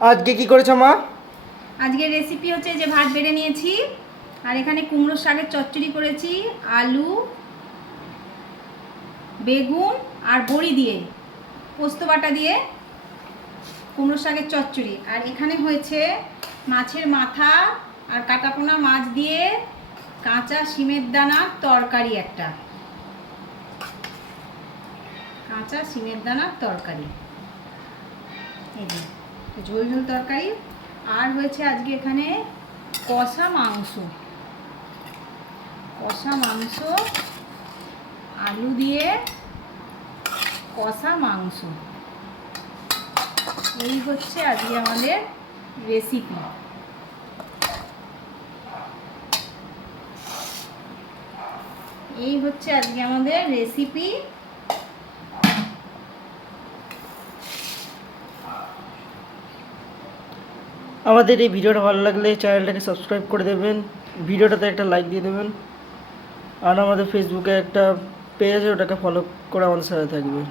আজকে কি করেছো মা? আজকে রেসিপি হচ্ছে যে ভাত বেড়ে নিয়েছি আর এখানে কুমড়ো শাকের চচ্চড়ি করেছি, আলু, বেগুন আর বড়ি দিয়ে, পোস্ত বাটা দিয়ে কুমড়ো শাকের চচ্চড়ি। আর এখানে হয়েছে মাছের মাথা আর কাটাপোনা মাছ দিয়ে কাঁচা শিমের দানার তরকারি, একটা কাঁচা শিমের দানার তরকারি, এই যে ঝোল ঝোল তরকারি। আর হয়েছে আজকে এখানে কষা মাংস, আলু দিয়ে কষা মাংস। এই হচ্ছে আজকে আমাদের রেসিপি। আমাদের এই ভিডিওটা ভালো লাগলে চ্যানেলটাকে সাবস্ক্রাইব করে দেবেন, ভিডিওটাতে একটা লাইক দিয়ে দেবেন, আর আমাদের ফেসবুকে একটা পেজ আছে, ওটাকে ফলো করে আমাদের সাথে থাকবেন।